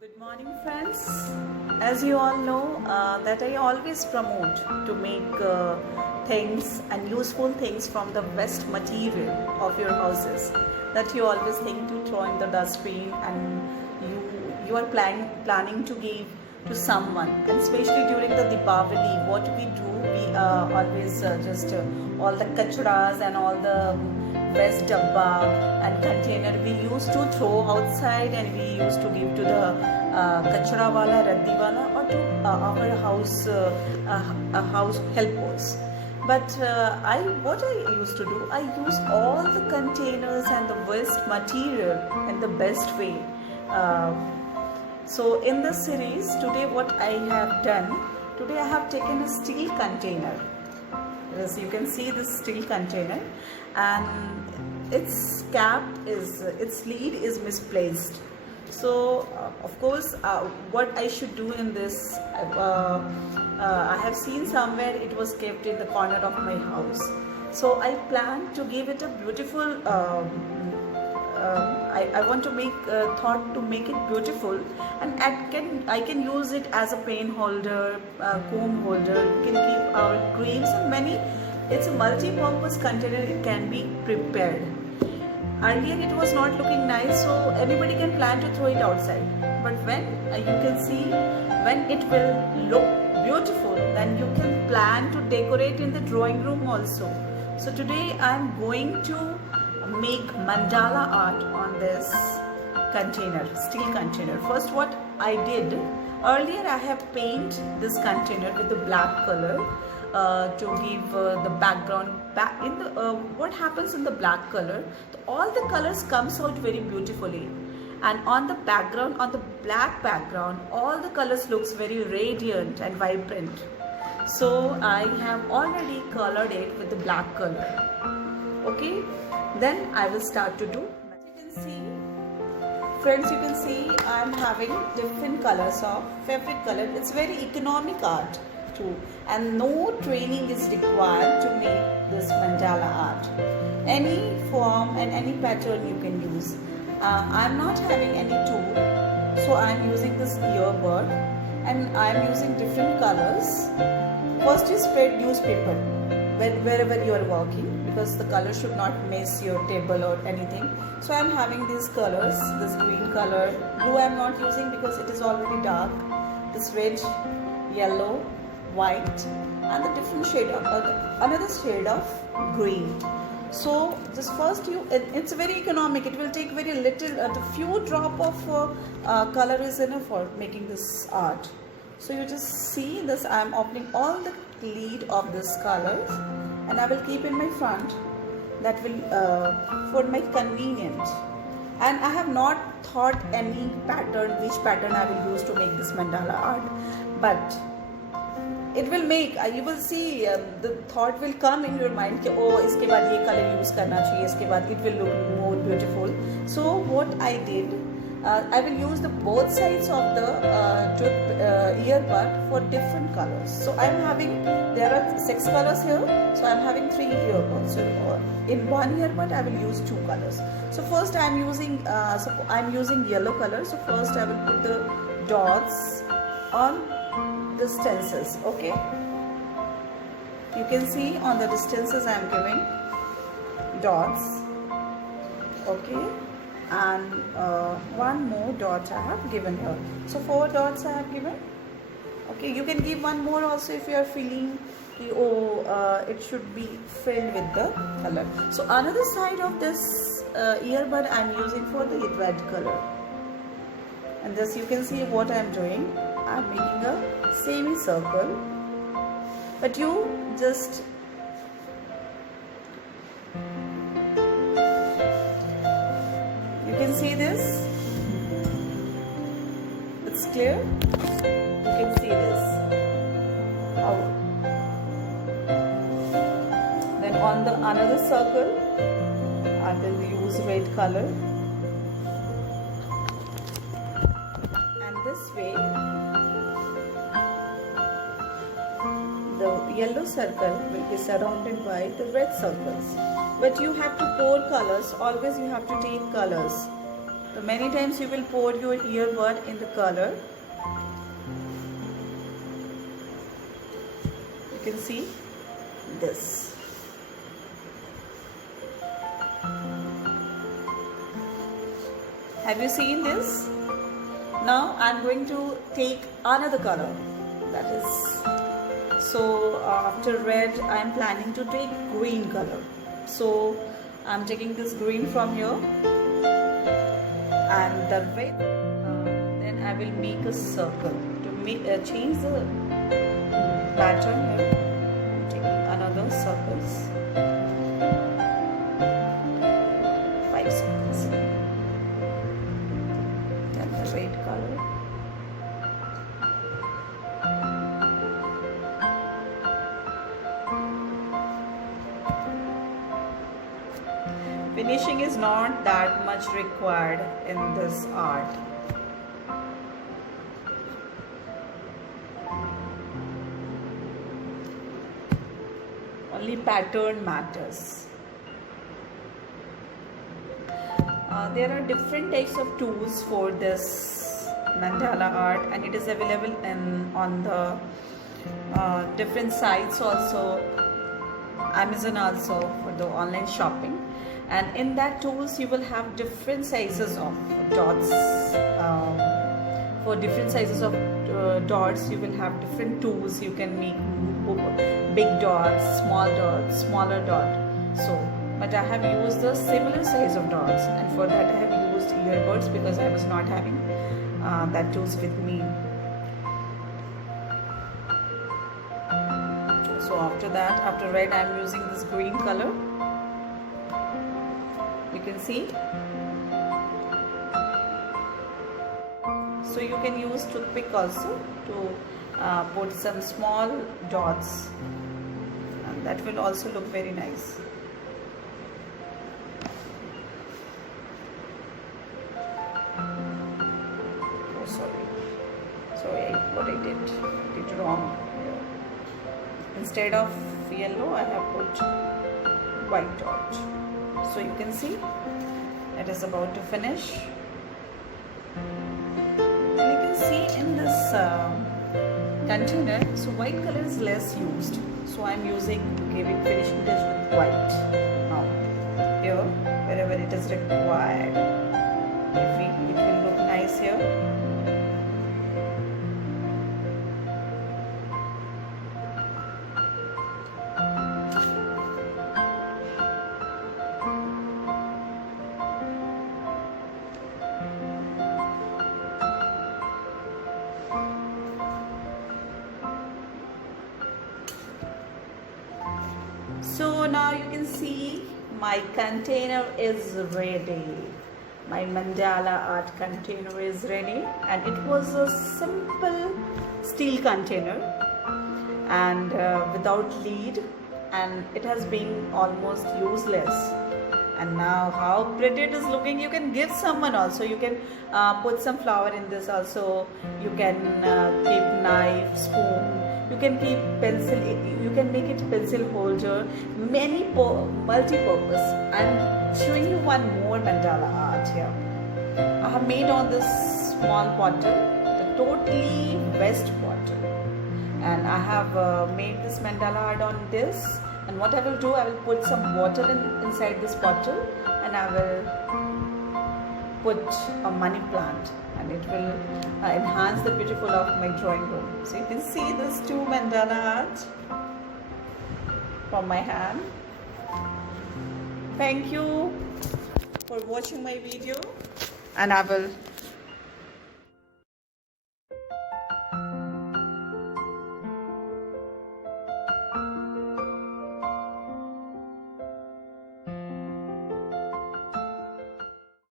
Good morning, friends. As you all know, that I always promote to make things and useful things from the best material of your houses. That you always think to throw in the dustbin, and you are planning to give to someone. And especially during the Deepavali, what we do, we always just all the kachuras and all the waste dabba and container we used to throw outside, and we used to give to the kachra wala, raddi wala, or to our house helpers. But what I used to do, I use all the containers and the waste material in the best way. Uh, so in this series today, what I have done today, I have taken a steel container. As you can see, this steel container, and its cap is, its lid is misplaced. So of course, what I should do in this, I have seen somewhere it was kept in the corner of my house. So I plan to give it a beautiful I want to make thought to make it beautiful, and I can use it as a pen holder, comb holder. You can keep our creams and many. It's a multi-purpose container. It can be prepared. Earlier it was not looking nice, so anybody can plan to throw it outside. But when you can see when it will look beautiful, then you can plan to decorate in the drawing room also. So today I am going to make mandala art on this container, steel container. First, what I did earlier, I have painted this container with the black color to give the background. What happens in the black color? All the colors comes out very beautifully, and on the background, on the black background, all the colors looks very radiant and vibrant. So I have already colored it with the black color. Okay, then I will start to do. You can see, friends, you can see I am having different colors of fabric color. It's very economic art too, and no training is required to make this mandala art. Any form and any pattern you can use. I'm not having any tool, so I'm using this earbud, and I'm using different colors. First, you spread newspaper wherever you are working, because the color should not mess your table or anything. So I am having these colors, this green color, blue I am not using because it is already dark, this red, yellow, white, and the different shade of another shade of green. So just first it's very economic. It will take very little, a few drop of color is enough for making this art. So you just see this, I am opening all the lid of this colors, and I will keep in my front. That will for my convenience. And I have not thought any pattern, which pattern I will use to make this mandala art, but it will make, you will see, the thought will come in your mind कि oh इसके बाद ये color use करना चाहिए, इसके बाद it will look more beautiful. So what I did, I will use the both sides of the earbud for different colors. So I am having, there are 6 colors here, so I am having 3 earbuds. So in one earbud I will use 2 colors. So first I am using yellow color. So first I will put the dots on the distances. Okay, you can see on the distances I am giving dots. Okay, and one more dot I have given here. So 4 dots I have given. Okay, you can give one more also if you are feeling it should be filled with the color. So another side of this earbud I am using for the red color, and this you can see what I am doing. I am making a semicircle, but you just can see this, it's clear, you can see this. Then on the another circle I will use red color, and this way the yellow circle will be surrounded by the red circles. But you have to pour colors, always you have to take colors. So many times you will pour your earbud in the color. You can see this. Have you seen this? Now I'm going to take another color. That is, so after red I am planning to take green color. So I'm taking this green from here, and the red, then I will make a circle to change the pattern here. I'm taking another circles, 5 circles, then the red color. Finishing is not that much required in this art. Only pattern matters. There are different types of tools for this mandala art, and it is available on the different sites also, Amazon also, for the online shopping. And in that tools you will have different sizes of dots. For different sizes of dots you will have different tools. You can make big dots, smaller dot. So, but I have used the similar size of dots, and for that I have used earbuds because I was not having that tools with me. So after that, after red, I am using this green color. You can see. So you can use toothpick also to put some small dots, and that will also look very nice. Oh, sorry, what I did wrong. Instead of yellow, I have put white dot. So you can see it is about to finish, and you can see in this container, so white color is less used, so I am using giving finishing touch with white. Now here, wherever it is required, it will look nice here. So now you can see my container is ready. My mandala art container is ready, and it was a simple steel container and without lid, and it has been almost useless. And now how pretty it is looking. You can give someone also. You can put some flower in this also. You can keep knife, spoon. You can keep pencil. You can make it pencil holder. Many multi-purpose. I'm showing you one more mandala art here. I have made on this small bottle, the totally best bottle, and I have made this mandala art on this. And what I will do, I will put some water inside this bottle, and I will put a money plant, and it will enhance the beautiful of my drawing room. So you can see this 2 mandala art from my hand. Thank you for watching my video, and I will